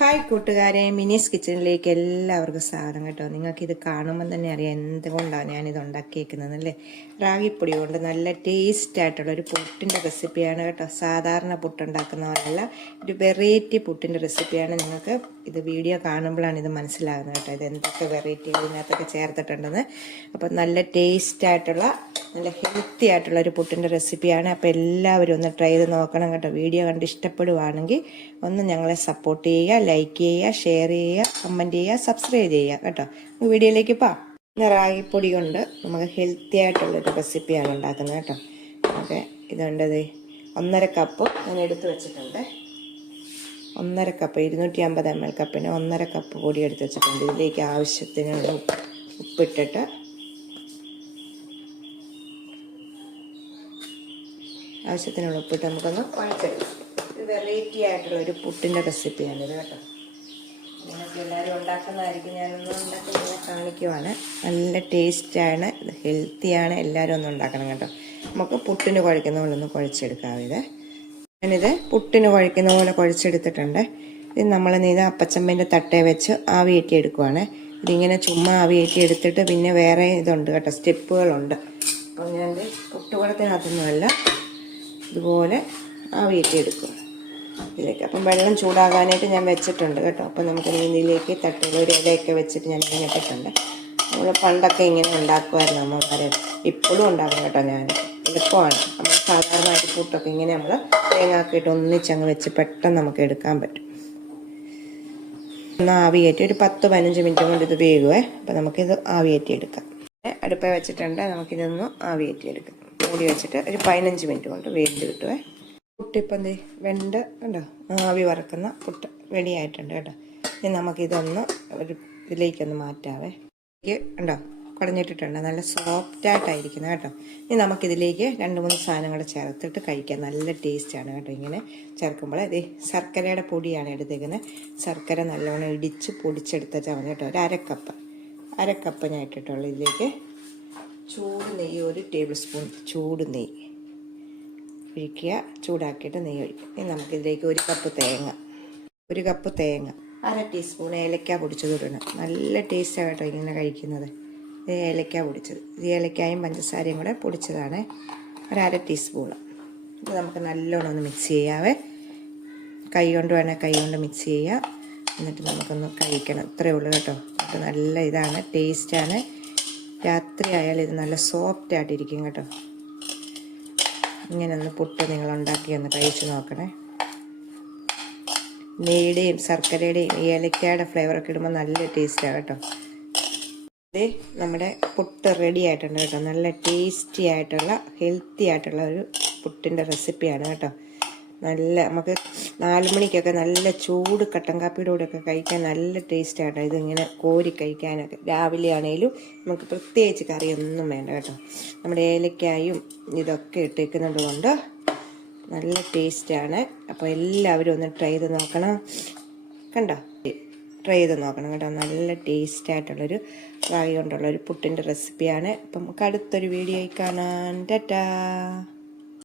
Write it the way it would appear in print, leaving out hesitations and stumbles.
Hi കൂട്ടുകാരെ, മിനീസ് കിച്ചണിലേക്ക് എല്ലാവർക്കും സ്വാഗതം കേട്ടോ. നിങ്ങൾക്കിത് കാണുമ്പോൾ തന്നെ അറിയാം എന്തുകൊണ്ടാണ് ഞാനിത് ഉണ്ടാക്കിയേക്കുന്നത് അല്ലേ. റാഗിപ്പൊടി കൊണ്ട് നല്ല ടേസ്റ്റ് ആയിട്ടുള്ള ഒരു പുട്ടിൻ്റെ റെസിപ്പിയാണ് കേട്ടോ. സാധാരണ പുട്ടുണ്ടാക്കുന്ന പോലെയല്ല, ഒരു വെറൈറ്റി പുട്ടിൻ്റെ റെസിപ്പിയാണ്. നിങ്ങൾക്ക് ഇത് വീഡിയോ കാണുമ്പോഴാണ് ഇത് മനസ്സിലാകുന്നത് കേട്ടോ. ഇത് എന്തൊക്കെ വെറൈറ്റി ഇതിനകത്തൊക്കെ ചേർത്തിട്ടുണ്ടെന്ന്. അപ്പോൾ നല്ല ടേസ്റ്റ് ആയിട്ടുള്ള നല്ല ഹെൽത്തി ആയിട്ടുള്ള ഒരു പുട്ടിൻ്റെ റെസിപ്പിയാണ്. അപ്പോൾ എല്ലാവരും ഒന്ന് ട്രൈ ചെയ്ത് നോക്കണം കേട്ടോ. വീഡിയോ കണ്ട് ഇഷ്ടപ്പെടുവാണെങ്കിൽ ഒന്ന് ഞങ്ങളെ സപ്പോർട്ട് ചെയ്യുക, ലൈക്ക് ചെയ്യുക, ഷെയർ ചെയ്യുക, കമൻറ്റ് ചെയ്യുക, സബ്സ്ക്രൈബ് ചെയ്യുക കേട്ടോ. വീഡിയോയിലേക്ക് പോകാം. റാഗിപ്പൊടി കൊണ്ട് നമുക്ക് ഹെൽത്തി ആയിട്ടുള്ളൊരു റെസിപ്പിയാണ് ഉണ്ടാക്കുന്നത് കേട്ടോ. ഓക്കെ, ഇതുണ്ടത് 1.5 കപ്പ് ഞാൻ എടുത്ത് വെച്ചിട്ടുണ്ട്. 1.5 കപ്പ് 250 ml കപ്പിന് 1.5 കപ്പ് പൊടി എടുത്ത് വെച്ചിട്ടുണ്ട്. ഇതിലേക്ക് ആവശ്യത്തിന് ഉപ്പിട്ടിട്ട് ആവശ്യത്തിനുള്ള ഉപ്പിട്ട് നമുക്കൊന്ന് കുഴച്ചെടുക്കാം. ഇത് വെറൈറ്റി ആയിട്ടുള്ള ഒരു പുട്ടിൻ്റെ റെസിപ്പിയാണിത് കേട്ടോ. നിങ്ങൾക്ക് എല്ലാവരും ഉണ്ടാക്കുന്നതായിരിക്കും, ഞാനൊന്നും ഉണ്ടാക്കുന്നത് കാണിക്കുവാണ്. നല്ല ടേസ്റ്റാണ്, ഇത് ഹെൽത്തിയാണ്. എല്ലാവരും ഒന്ന് ഉണ്ടാക്കണം കേട്ടോ. നമുക്ക് പുട്ടിന് കുഴക്കുന്ന പോലെ ഒന്ന് കുഴച്ചെടുക്കാം. ഞാനിത് പുട്ടിന് കുഴക്കുന്ന പോലെ കുഴച്ചെടുത്തിട്ടുണ്ട്. ഇത് നമ്മളിത് അപ്പച്ചമ്മേൻ്റെ തട്ടേ വെച്ച് ആവിയേറ്റി എടുക്കുവാണ്. ഇതിങ്ങനെ ചുമ്മാ ആവിയേറ്റി എടുത്തിട്ട് പിന്നെ വേറെ ഇതുണ്ട് കേട്ടോ, സ്റ്റെപ്പുകളുണ്ട്. അപ്പം ഞാൻ പുട്ടുകുടത്തിനകത്തൊന്നുമല്ല, ഇതുപോലെ ആവിയേറ്റി എടുക്കും ഇതിലേക്ക്. അപ്പം വെള്ളം ചൂടാകാനായിട്ട് ഞാൻ വെച്ചിട്ടുണ്ട് കേട്ടോ. അപ്പം നമുക്ക് ഇതിലേക്ക് തട്ടിൽ ഒരു ഇലയൊക്കെ വെച്ചിട്ട് ഞാൻ ഇങ്ങനെ ഇട്ടിട്ടുണ്ട്. നമ്മൾ പണ്ടൊക്കെ ഇങ്ങനെ ഉണ്ടാക്കുമായിരുന്നു അമ്മമാരെ, ഇപ്പോഴും ഉണ്ടാക്കും കേട്ടോ. ഞാൻ എളുപ്പമാണ്. നമ്മൾ സാധാരണ അരിപ്പൂട്ടൊക്കെ ഇങ്ങനെ നമ്മൾ തേങ്ങാക്കിയിട്ട് ഒന്നിച്ചങ്ങ് വെച്ച് പെട്ടെന്ന് നമുക്ക് എടുക്കാൻ പറ്റും. ഒന്ന് ആവിയേറ്റി ഒരു 10-15 മിനിറ്റ് കൊണ്ട് ഇത് വേകുവേ. അപ്പം നമുക്കിത് ആവിയേറ്റി എടുക്കാം. അടുപ്പ വെച്ചിട്ടുണ്ട്, നമുക്കിതൊന്ന് ആവിയേറ്റി എടുക്കാം. മൂടി വെച്ചിട്ട് ഒരു 15 മിനിറ്റ് കൊണ്ട് വേണ്ടി കിട്ടുവേ. പുട്ടിപ്പം വെണ്ട് കണ്ടോ, ആവി വറക്കുന്ന പുട്ട് റെഡി ആയിട്ടുണ്ട് കേട്ടോ. ഇനി നമുക്കിതൊന്ന് ഒരു ഇതിലേക്കൊന്ന് മാറ്റാവേ. ഉണ്ടോ, കുടഞ്ഞിട്ടിട്ടുണ്ട്, നല്ല സോഫ്റ്റായിട്ടായിരിക്കുന്നത് കേട്ടോ. ഇനി നമുക്കിതിലേക്ക് 2-3 സാധനങ്ങൾ ചേർത്തിട്ട് കഴിക്കാം. നല്ല ടേസ്റ്റാണ് കേട്ടോ. ഇങ്ങനെ ചേർക്കുമ്പോൾ ഇത് ശർക്കരയുടെ പൊടിയാണ് എടുത്തേക്കുന്നത്. ശർക്കര നല്ലോണം ഇടിച്ച് പൊടിച്ചെടുത്ത ചവഞ്ഞ കേട്ടോ. ഒരു അരക്കപ്പ് ഞാൻ ഇട്ടിട്ടുള്ളൂ. ഇതിലേക്ക് ചൂട് നെയ്യ്, 1 ടേബിൾ സ്പൂൺ ചൂട് നെയ്യ് ഒഴിക്കുക. ചൂടാക്കിയിട്ട് നെയ്യ് ഒഴിക്കുക. ഇനി നമുക്കിതിലേക്ക് 1 കപ്പ് തേങ്ങ, 1/2 ടീസ്പൂൺ ഏലക്ക പൊടിച്ചത് ഇടണം. നല്ല ടേസ്റ്റാണ് കേട്ടോ ഇങ്ങനെ കഴിക്കുന്നത്. ഇത് ഏലക്ക പൊടിച്ചത്, ഇത് ഏലക്കായും പഞ്ചസാരയും കൂടെ പൊടിച്ചതാണ്. 1/2 ടീസ്പൂണ്. ഇത് നമുക്ക് നല്ലോണം ഒന്ന് മിക്സ് ചെയ്യാവേ. കൈ കൊണ്ട് മിക്സ് ചെയ്യുക. എന്നിട്ട് നമുക്കൊന്ന് കഴിക്കണം. ഇത്രയേ ഉള്ളൂ കേട്ടോ. അത് നല്ല ഇതാണ്, ടേസ്റ്റാണ്. രാത്രി ആയാലും ഇത് നല്ല സോഫ്റ്റ് ആയിട്ടിരിക്കും കേട്ടോ. ഇങ്ങനെ ഒന്ന് പുട്ട് നിങ്ങൾ ഉണ്ടാക്കി ഒന്ന് കഴിച്ച് നോക്കണേ. നെയ്യുടെയും ശർക്കരയുടെയും ഏലക്കയുടെ ഫ്ലേവറൊക്കെ ഇടുമ്പോൾ നല്ല ടേസ്റ്റാണ് കേട്ടോ. ഇത് നമ്മുടെ പുട്ട് റെഡി ആയിട്ടുണ്ട് കേട്ടോ. നല്ല ടേസ്റ്റി ആയിട്ടുള്ള ഹെൽത്തി ആയിട്ടുള്ള ഒരു പുട്ടിൻ്റെ റെസിപ്പിയാണ് കേട്ടോ. നല്ല നമുക്ക് 4 മണിക്കൊക്കെ നല്ല ചൂട് കട്ടൻ കാപ്പിയുടെ കൂടെയൊക്കെ കഴിക്കാൻ നല്ല ടേസ്റ്റാണ്. ഇതിങ്ങനെ കോരി കഴിക്കാനൊക്കെ. രാവിലെ ആണെങ്കിലും നമുക്ക് പ്രത്യേകിച്ച് കറിയൊന്നും വേണ്ട കേട്ടോ. നമ്മുടെ ഏലക്കായും ഇതൊക്കെ ഇട്ടേക്കുന്നത് കൊണ്ട് നല്ല ടേസ്റ്റാണ്. അപ്പോൾ എല്ലാവരും ഒന്ന് ട്രൈ ചെയ്ത് നോക്കണം. കണ്ടോ, ട്രൈ ചെയ്ത് നോക്കണം കേട്ടോ. നല്ല ടേസ്റ്റായിട്ടുള്ളൊരു റാഗി കൊണ്ടുള്ളൊരു പുട്ടിൻ്റെ റെസിപ്പിയാണ്. അപ്പം നമുക്ക് അടുത്തൊരു വീഡിയോയിൽ കാണാൻ. ടാറ്റാ.